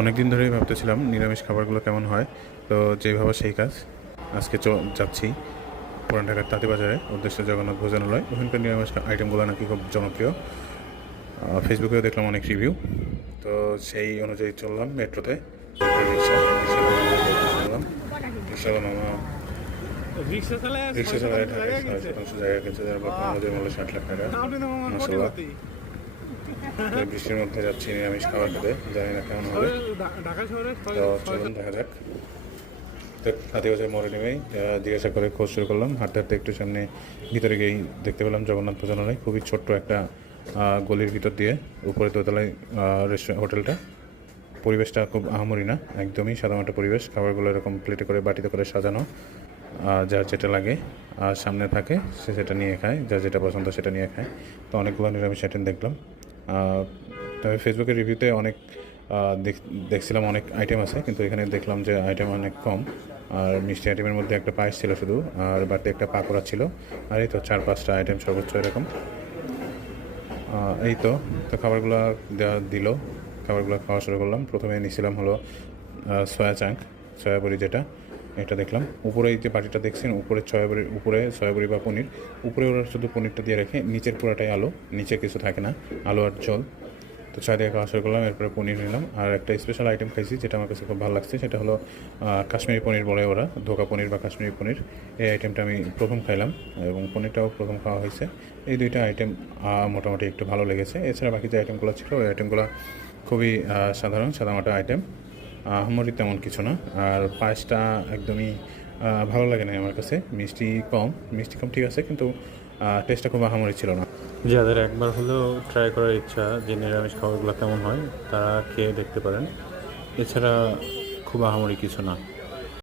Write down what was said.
অনেকদিন ধরেই ভাবতেছিলাম নিরামিষ খাবারগুলো কেমন হয়, তো যেভাবে সেই কাজ। আজকে যাচ্ছি পুরান ঢাকার তাঁতিবাজারে, উদ্দেশ্যে জগন্নাথ ভোজনালয়। ওখানকার নিরামিষ আইটেমগুলো নাকি খুব জনপ্রিয়। ফেসবুকেও দেখলাম অনেক রিভিউ, তো সেই অনুযায়ী চললাম মেট্রোতে। রিক্সা চালায় ঢাকায় 6 শতাংশ জায়গা কিনছে, যার বর্তমান বাজার মূল্য 60 লাখ টাকা। মাসাল্লাহ, বৃষ্টির মধ্যে যাচ্ছি নিরামিষ খাবার খেতে, জানি না কেমন হবে। তো চলুন দেখা যাক। তাঁতিবাজার মোড়ে নেমেই জিজ্ঞাসা করে খোঁজ শুরু করলাম। হাঁটতে হাঁটতে একটু সামনে ভিতরে গিয়েই দেখতে পেলাম জগন্নাথ ভোজনালয়। খুবই ছোট্ট একটা গলির ভিতর দিয়ে, উপরে দোতলায় হোটেলটা। পরিবেশটা খুব আহামরি না, একদমই সাদামাটা পরিবেশ। খাবারগুলো এরকম প্লেটে করে বাটিতে করে সাজানো, যার যেটা লাগে আর সামনে থাকে সে সেটা নিয়ে খায়, যার যেটা পছন্দ সেটা নিয়ে খায়। তো অনেকগুলো নিরামিষ আইটেম দেখলাম। তবে ফেসবুকের রিভিউতে অনেক দেখছিলাম অনেক আইটেম আছে, কিন্তু এখানে দেখলাম যে আইটেম অনেক কম। আর মিষ্টি আইটেমের মধ্যে একটা পায়েস ছিল শুধু, আর বাড়তি একটা পাকোড়া ছিল। আর এই তো 4-5টা আইটেম সর্বোচ্চ এরকম। এই তো খাবারগুলো দিল, খাবারগুলো খাওয়া শুরু করলাম। প্রথমে নিয়েছিলাম হলো সয়া চাঙ্ক, সয়াবড়ি যেটা, এটা দেখলাম। উপরে এই যে বাটিটা দেখছেন, উপরে সয়াবড়ির উপরে সয়াবড়ি বা পনির, উপরে ওরা শুধু পনিরটা দিয়ে রাখে, নিচের পুরাটাই আলু, নিচে কিছু থাকে না, আলু আর জল। তো চা দিয়ে খাওয়া শুরু করলাম, এরপরে পনির নিলাম। আর একটা স্পেশাল আইটেম খাইছি যেটা আমার কাছে খুব ভালো লাগছে, সেটা হলো কাশ্মীরি পনির বলে ওরা, ধোকা পনির বা কাশ্মীরি পনির। এই আইটেমটা আমি প্রথম খাইলাম এবং পনিরটাও প্রথম খাওয়া হয়েছে। এই দুইটা আইটেম মোটামুটি একটু ভালো লেগেছে। এছাড়া বাকি যে আইটেমগুলো ছিল, ওই আইটেমগুলো খুবই সাধারণ সাদামাটা আইটেম, আহামরি তেমন কিছু না। আর পায়েসটা একদমই ভালো লাগে না আমার কাছে। মিষ্টি কম ঠিক আছে, কিন্তু টেস্টটা খুব আহামরি ছিল না। যাদের একবার হলেও ট্রাই করার ইচ্ছা যে নিরামিষ খাবারগুলো কেমন হয়, তারা খেয়ে দেখতে পারেন। এছাড়া খুব আহামরি কিছু না।